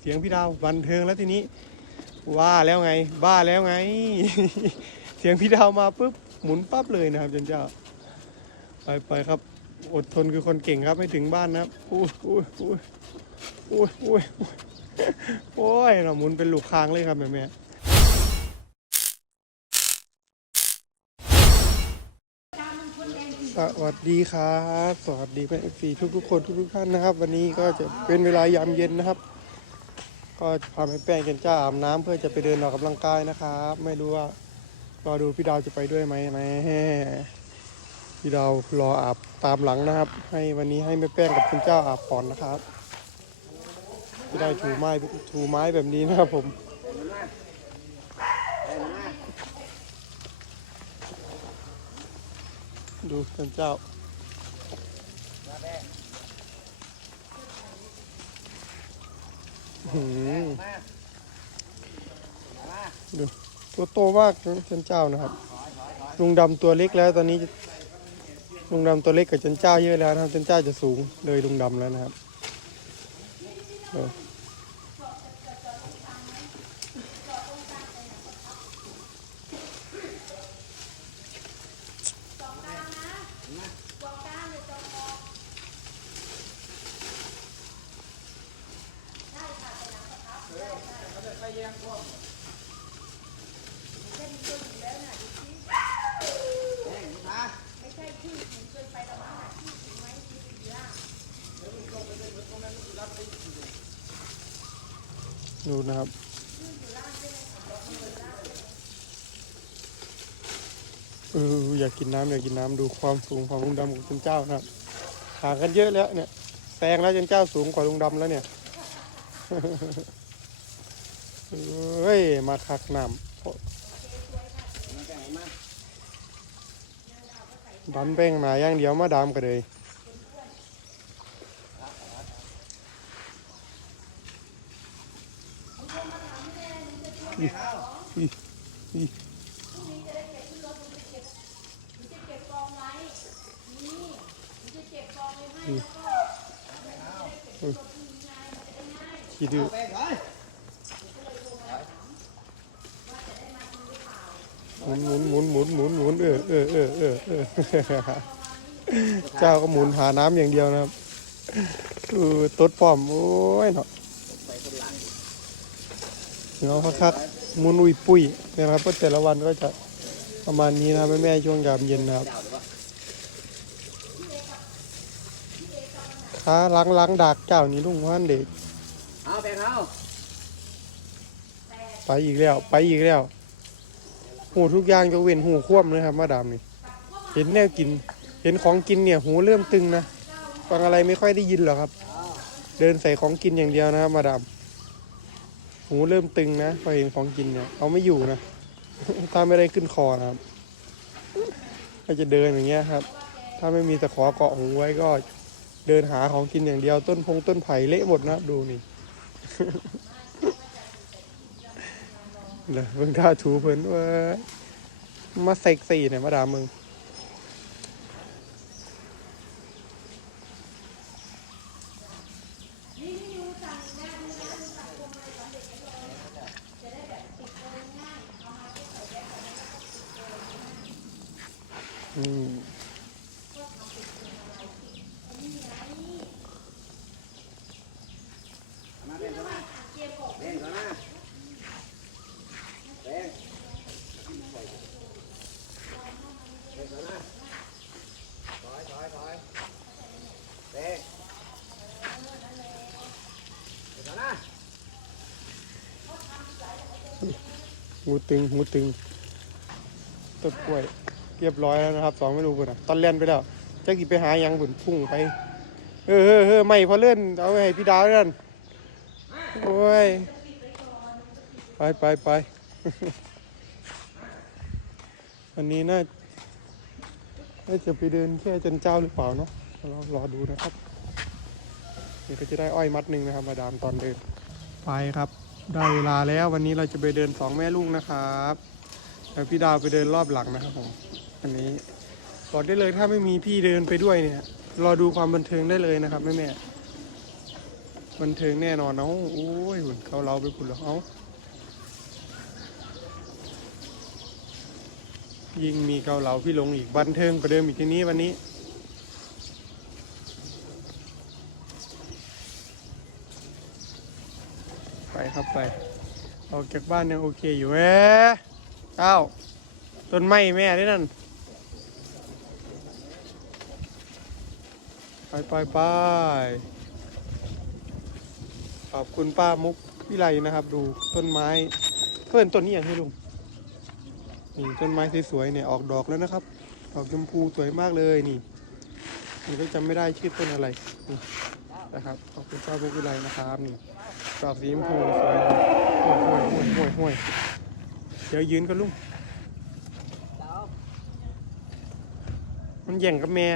เสียงพี่ดาวบันเทิงแล้วทีนี้ ว่าแล้วไง บ้าแล้วไง เสียงพี่ดาวมาปุ๊บหมุนปั๊บเลยนะครับจนเจ้าไปไปครับ อดทนคือคนเก่งครับไม่ถึงบ้านนะครับอุ้ยอุ้ยอุ้ยอุ้ยอุ้ยอุ้ยโอ้ยเราหมุนเป็นลูกค้างเลยครับแม่แม่สวัสดีครับ สวัสดีแม่ฟีทุกทุกๆคนทุกทุกๆท่านนะครับ วันนี้ก็จะเป็นเวลายามเย็นนะครับ ก็พาแม่แป้งกันจ้าอาบน้ำเพื่อจะไปเดินออกกำลังกายนะครับ ไม่รู้ว่ารอดูพี่ดาวจะไปด้วยไหมนะพี่ดาวรออาบตามหลังนะครับ ให้วันนี้ให้แม่แป้งกับคุณเจ้าอาบก่อนนะครับพี่ได้ถูไม้ถูไม้แบบนี้นะครับผมดูคุณเจ้าอื้อ หือดูตัวโตมากเจนเจ้านะครับ ลุงดำตัวเล็กแล้วตอนนี้ ลุงดำตัวเล็กกับจันเจ้าเยอะแล้วนะครับจันเจ้าจะสูงเลยลุงดำแล้วนะครับ เออดูนะครับเอออยากกินน้ำอยากกินน้ำดูความสูงของลุงดำกับจันเจ้านะครับห่างกันเยอะแล้วเนี่ยแซงแล้วจันเจ้าสูงกว่าลุงดำแล้วเนี่ย เฮ้ย มาคักน้ำดันแป้งหนาอย่างเดียวมาดามกันเลยขี้ดื้อ หมุนหมุนหมุนหมุนหมุนหมุนเออเออเออเออเออเจ้าก็หมุนหาน้ำอย่างเดียวนะครับเออตดพร้อมโอ้ยเนาะเนาะคักๆหมุนอุยปุ้ยนะครับก็แต่ละวันก็จะประมาณนี้นะแม่แม่ๆช่วงยามเย็นนะครับขาล้างล้างดากเจ้านี่ลุงว่านเด็กเอาแบงเอาไปอีกแล้ว ไปอีกแล้ว หูทุกอย่างจะเว้นหูคว่ำเลยครับมาดามนี่ เห็นแนวกิน เห็นของกินเนี่ยหูเริ่มตึงนะฟังอะไรไม่ค่อยได้ยินหรอกครับ เดินใส่ของกินอย่างเดียวนะครับมาดามหูเริ่มตึงนะพอเห็นของกินเนี่ยเอาไม่อยู่นะถ้าไม่ได้ขึ้นคอนะครับก็จะเดินอย่างเงี้ยครับ ถ้าไม่มีตะขอเกาะหูไว้ก็เดินหาของกินอย่างเดียวต้นพงต้นไผ่เละหมดนะดูนี่ เลยเบิ่งท่าถูเพิ่นว่ามาเซ็กซี่เนี่ยมาดามมึงอืม มาแบงเข้ามาแบงเข้ามาแบงแบงเข้ามาถอยถอยถอยแบงเข้ามา หูตึงหูตึงต้นกล้วยเรียบร้อยแล้วนะครับสองไม่รู้กันนะตอนเล่นไปแล้วจะกี่ไปหายังบุญพุ่งไป เออเออเออไม่พอเล่นเอาไปให้พี่ดาวนั่นโอ้ยไปไปไปวันนี้น่าน่าจะไปเดินแค่จันเจ้าหรือเปล่าเนาะเรารอดูนะครับนี่ก็จะได้อ้อยมัดหนึ่งนะครับ มาดามตอนเดินไปครับ ได้เวลาแล้ววันนี้เราจะไปเดินสองแม่ลูกนะครับแล้วพี่ดาวไปเดินรอบหลังนะครับผมอันนี้บอกได้เลยถ้าไม่มีพี่เดินไปด้วยเนี่ย รอดูความบันเทิงได้เลยนะครับแม่แม่บันเทิงแน่นอนเนาะโอ้ยหุ่นเขาเราไปคุณเหรอเอายิ่งมีเกาเหลาพี่ลงอีกบันเทิงกว่าเดิมอีกทีนี้วันนี้ ไปครับไป ออกจากบ้านยังโอเคอยู่แหมเอ้าต้นไม้แม่ด้วยนั่น ไปไปไปขอบคุณป้ามุกวิไลนะครับ ดูต้นไม้เพื่อนต้นนี้อย่างที่ลุงนี่ต้นไม้สวยๆเนี่ยออกดอกแล้วนะครับ ดอกชมพูสวยมากเลยนี่นี่ก็จำไม่ได้ชื่อต้นอะไรนี่นะครับขอบคุณป้ามุกวิไลนะครับนี่ ดอกสีชมพูสวยห่วยห่วยห่วยห่วยห่วยเดี๋ยวยืนกันลุงมันแย่งกับแม่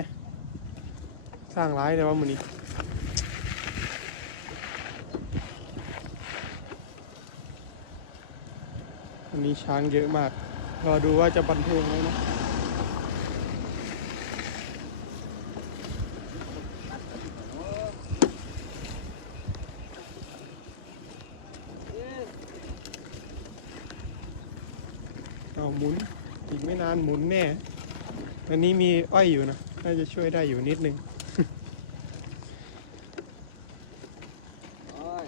สร้างร้ายแต่ว่ามือนี้วันนี้ช้างเยอะมาก รอดูว่าจะบันเทิงไหมนะ เอาหมุน อีกไม่นานหมุนแน่ อันนี้มีอ้อยอยู่นะ น่าจะช่วยได้อยู่นิดนึงโอ้ย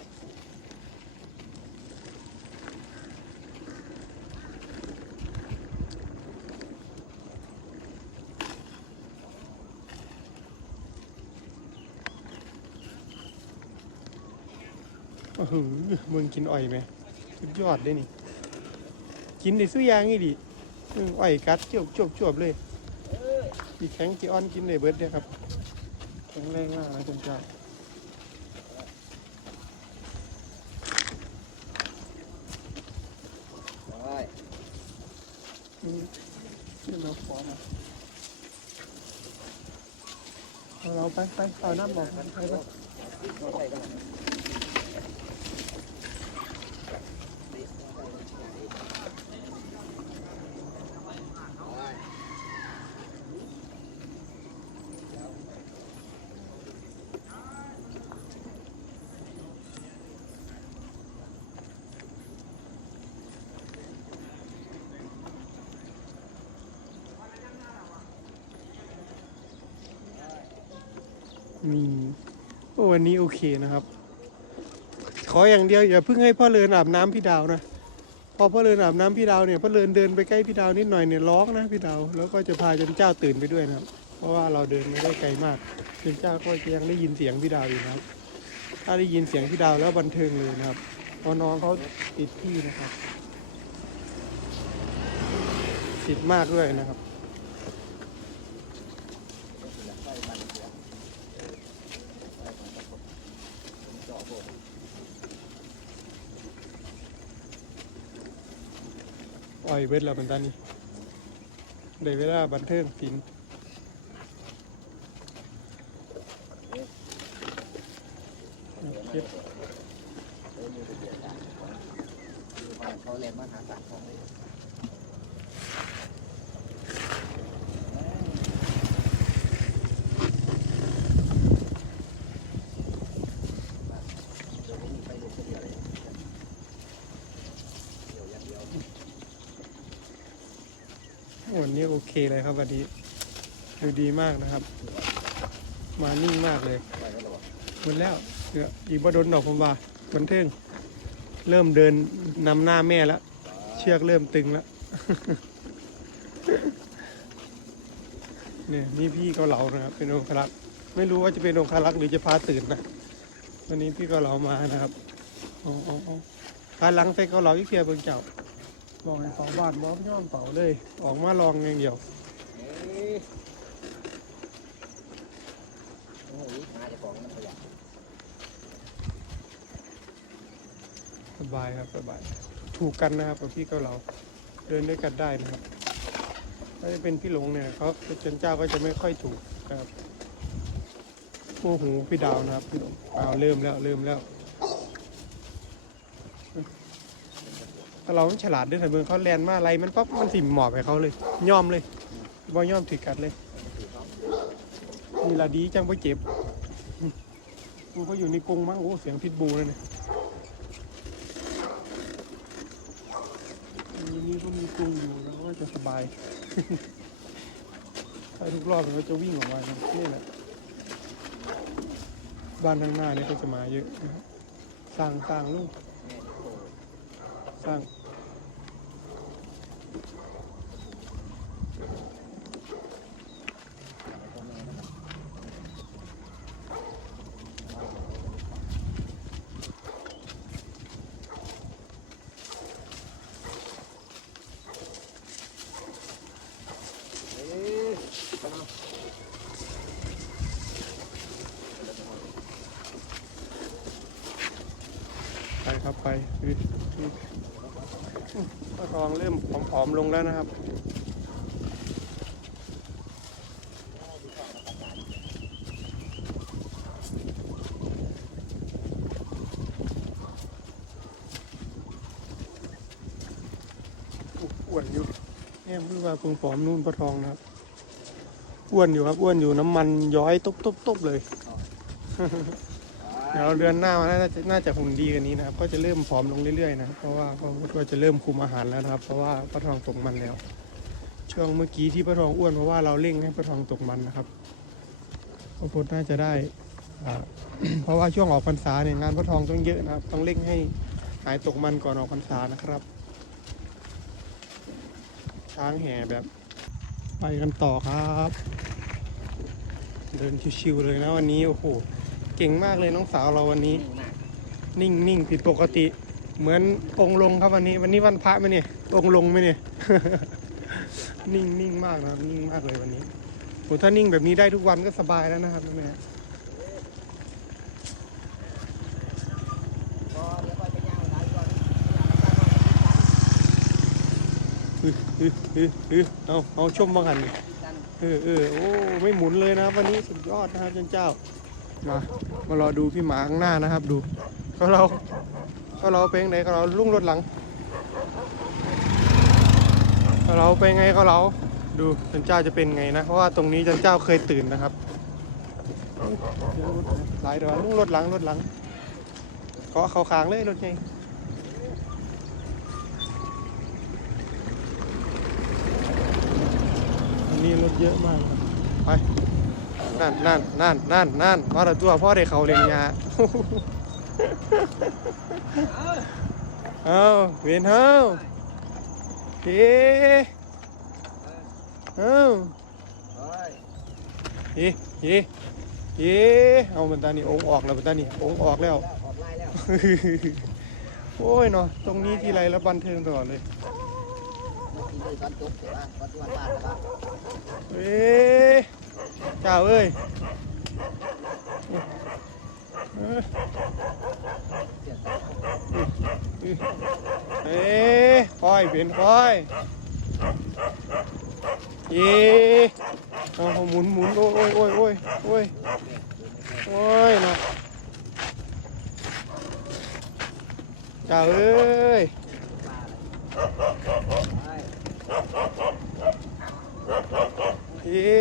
โอ้โหมึงกินอ้อยไหมสุดยอดเลยนี่ กินได้สู้อยางนี่ดิอ้อยกัดจวบจวบจวบเลย อีแข็งจีออนกินได้เบิดเนี่ยครับแข็งแรงมากนะคุณเจ้าโอ้ยอืมนี่เราขอมาเอาเราไปไปเอาน้ำบอกมันไปไป นี่วันนี้โอเคนะครับ ขออย่างเดียวอย่าเพิ่งให้พ่อเลินอาบน้ำพี่ดาวนะพอพ่อเลินอาบน้ำพี่ดาวเนี่ยพ่อเลินเดินไปใกล้พี่ดาวนิดหน่อยเนี่ยร้องนะพี่ดาวแล้วก็จะพาจันเจ้าตื่นไปด้วยนะครับ เพราะว่าเราเดินไม่ได้ไกลมากจันเจ้าก็ยังได้ยินเสียงพี่ดาวอยู่นะครับ ถ้าได้ยินเสียงพี่ดาวแล้วบันเทิงเลยนะครับเพราะน้องเขาติดพี่นะครับติดมากด้วยนะครับ อ้อยเวทแล้วมันตอนนี้ได้เวลาบันเทิงศินเก็บเขาเล่นมาหาสัตว์ของเลยเดี๋ยวผมไปเรียนเฉลี่ยเลยเดี๋ยวอย่างเดียว วันนี้ โอเคเลยครับวันนี้ดูดีมากนะครับ มานิ่งมากเลยไปแล้วหรอหมดแล้วเดี๋ยวอีกบ่โดนดอกผมว่าบันเทิงเริ่มเดินนำหน้าแม่แล้ว เชือกเริ่มตึงแล้วเนี่ยนี่พี่เกาเหลานะครับ เป็นองครักษ์ไม่รู้ว่าจะเป็นองครักษ์หรือจะพาตื่นนะวันนี้พี่เกาเหลามานะครับอ๋ออ๋ออ๋อพาหลังใส่เกาเหลาอีกเทียเบิ่งเจ้า บอกให้เป่าบ้านบอมย่อมเป่าเลย ออกมาลองอย่างเดียวเอ้ยโอ้โหหาเจ้าของมันขยันสบายครับสบาย ถูกกันนะครับกับพี่เกาเหลาเดินด้วยกันได้นะครับ ถ้าจะเป็นพี่หลงเนี่ยเขาเจนเจ้าก็จะไม่ค่อยถูกนะครับโอ้โหพี่ดาวนะครับพี่หลงอ้าวเริ่มแล้วเริ่มแล้ว ถ้าเราฉลาดด้วยแต่เมืองเขาแลนมาอะไรมันปั๊บมันสิหมอบให้เขาเลยย่อมเลยบ่ย่อมถือกัดเลยนี่ละดีจังบ่เจ็บดูเขาอยู่ในกรงมั้งโอ้เสียงพิษบูเลยเนี่ยนี้ก็มีกรงอยู่แล้วก็จะสบายไปทุกรอบมันก็จะวิ่งออกมานะนี่ยแหละบ้านข้างหน้านี่ก็จะมาเยอะนะสร้างสร้างลูกสร้าง เอ๊ะ ไปครับไปอืออือปลาท องเริ่มผอมๆลงแล้วนะครับ อ้วนอยู่เนี่ยคือว่าเพิ่งผอมนู่นปลาทองนะครับ อ้วนอยู่ครับ อ้วนอยู่น้ำมันย้อยตบตบตบเลย ดี๋ยวเดือนหน้ามาน่าจะน่าจะหุ่นดีกว่านี้นะครับ ก็จะเริ่มผอมลงเรื่อยๆนะเพราะว่าพ่อพุทธก็จะเริ่มคุมอาหารแล้วนะครับ เพราะว่าปลาทองตกมันแล้ว ช่วงเมื่อกี้ที่ปลาทองอ้วนเพราะว่าเราเร่งให้ปลาทองตกมันนะครับพ่อพุทธน่าจะได้ เพราะว่าช่วงออกพรรษาเนี่ยงานปลาทองต้องเยอะนะครับ ต้องเร่งให้หายตกมันก่อนออกพรรษานะครับ ช้างแห่แบบ ไปกันต่อครับ เดินชิวๆเลยนะวันนี้โอ้โห เก่งมากเลยน้องสาวเราวันนี้ นิ่งนิ่งผิดปกติ เหมือนองลงครับวันนี้ วันนี้วันพระไหมเนี่ยองลงไหมเนี่ยนิ่งนิ่งมากนะนิ่งมากเลยวันนี้โหถ้านิ่งแบบนี้ได้ทุกวันก็สบายแล้วนะครับแม่เดี๋ยวค่ออนอืออืออืออเอาเอาชมบ้างกันเออเออโอ้ไม่หมุนเลยนะ วันนี้สุดยอดนะครับเจ้า มามารอดูพี่หมาข้างหน้านะครับ ดูก็เราก็เราเป็นไงก็เราลุ่งรถหลังก็เราเป็นไงก็เราดูจันเจ้าจะเป็นไงนะ เพราะว่าตรงนี้จันเจ้าเคยตื่นนะครับหลายเดี๋ยวลุ่งรถหลังรถหลังเกาะเขาคางเลยรถไงนนี้รถเยอะมากไป นั่นนั่นนั่นนั่นนั่นพอละตัวพ่อได้เขาเรียนยาเอาเวียนเฮาเฮ้เอาเฮ้ยเฮ้เฮ้เฮ้เอามันตานี่องออกแล้วมันตานี่องออกแล้ว โอ้ยเนาะตรงนี้ทีไรแล้วบันเทิงตลอดเลยกินด้ย เจ้าเอ้ยเอ้ยเสียเอ้ยคอยเปลี่ยนคอยเย้เอาหมุนหมุนโอ้ยโอ้ยโอ้ยโอ้ยโอ้ยนะจ้าเอ้ยไป เย้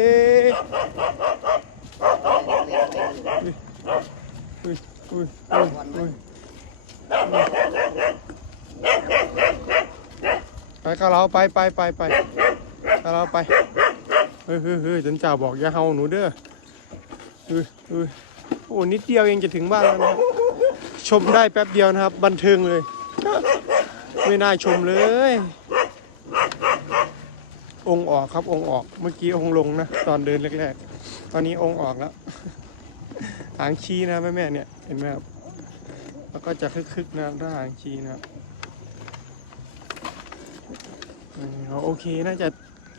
อุ้ยอุ้ยอุ้ยอุ้ยไปกับเราไปไปไปไปกับเราไปเฮ้ยเฮ้ยเฮ้ยจนจ่าบอกอย่าเฮาหนูเด้อเฮ้ยเฮ้ยโอ้นิดเดียวเองจะถึงบ้านแล้วนะชมได้แป๊บเดียวนะครับ บันเทิงเลย ไม่น่าชมเลย องค์ออกครับองค์ออกเมื่อกี้องค์ลงนะตอนเดินแรกๆ ตอนนี้องค์ออกแล้วหางชี้นะแม่แม่เนี่ยเห็นไหมครับแล้วก็จะคึกๆนะถ้าหางชี้นะโอเคน่าจะ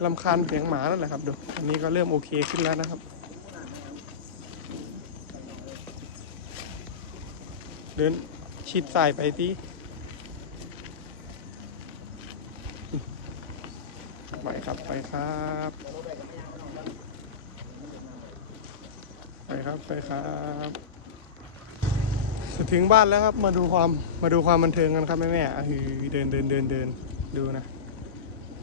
ลำคาญเสียงหมาแล้วแหละครับดูอันนี้ก็เริ่มโอเคขึ้นแล้วนะครับ เดินชิดสายไปที่ ไปครับไปครับ ไปครับไปครับ จะถึงบ้านแล้วครับ มาดูความมาดูความบันเทิงกันครับแม่แม่อือเดินเดินเดินเดินดูนะ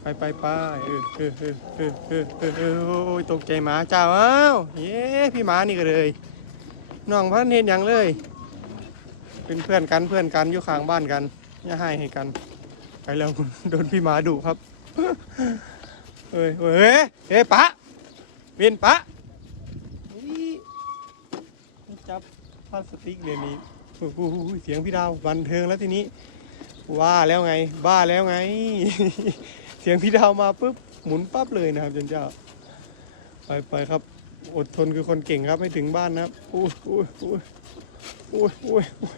ไปไปไปเออเออเออเออเออเออเออโอ้ยตกใจหมาเจ้าอ้าวเย้พี่หมานี่ก็เลยน้องพันเห็นหยังเลย เป็นเพื่อนกันเพื่อนกันอยู่ข้างบ้านกันอย่าให้ให้กัน ไปแล้วโดนพี่หมาดุครับ เฮ้ยเฮ้ยเฮ้ยปะวินปะนี่จับพลาสติกเดี๋ยวนี้เสียงพี่ดาวบันเทิงแล้วทีนี้ว่าแล้วไง บ้าแล้วไง เสียงพี่ดาวมาปุ๊บหมุนปั๊บเลยนะครับเจนเจ้าไปไปครับ อดทนคือคนเก่งครับให้ถึงบ้านนะครับอุ้ยอุ้ยอุ้ยอุ้ยอุ้ยอุ้ย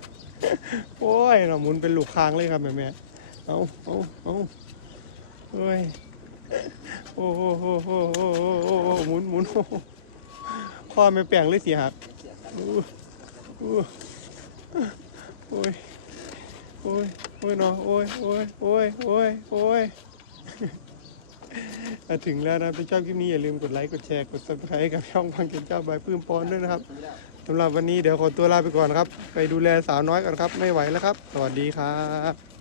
โอ้ยเราหมุนเป็นลูกคางเลยครับแม่แม่เอาเอาเอาเฮ้ย โอ้โหโอ้โหโอ้โหหมุนหมุนโอ้โหข้อไม่แปลงเลยเสียหักโอ้ยโอ้ยโอ้ยเนาะโอ้ยโอ้ยโอ้ยโอ้ยโอ้ยถึงแล้วนะถ้าชอบคลิปนี้อย่าลืมกดไลค์กดแชร์กด subscribe ให้กับช่องพังเกนเจ้าใบายปื้มปอนด้วยนะครับสำหรับวันนี้เดี๋ยวขอตัวลาไปก่อนครับ ไปดูแลสาวน้อยก่อนครับ ไม่ไหวแล้วครับ สวัสดีครับ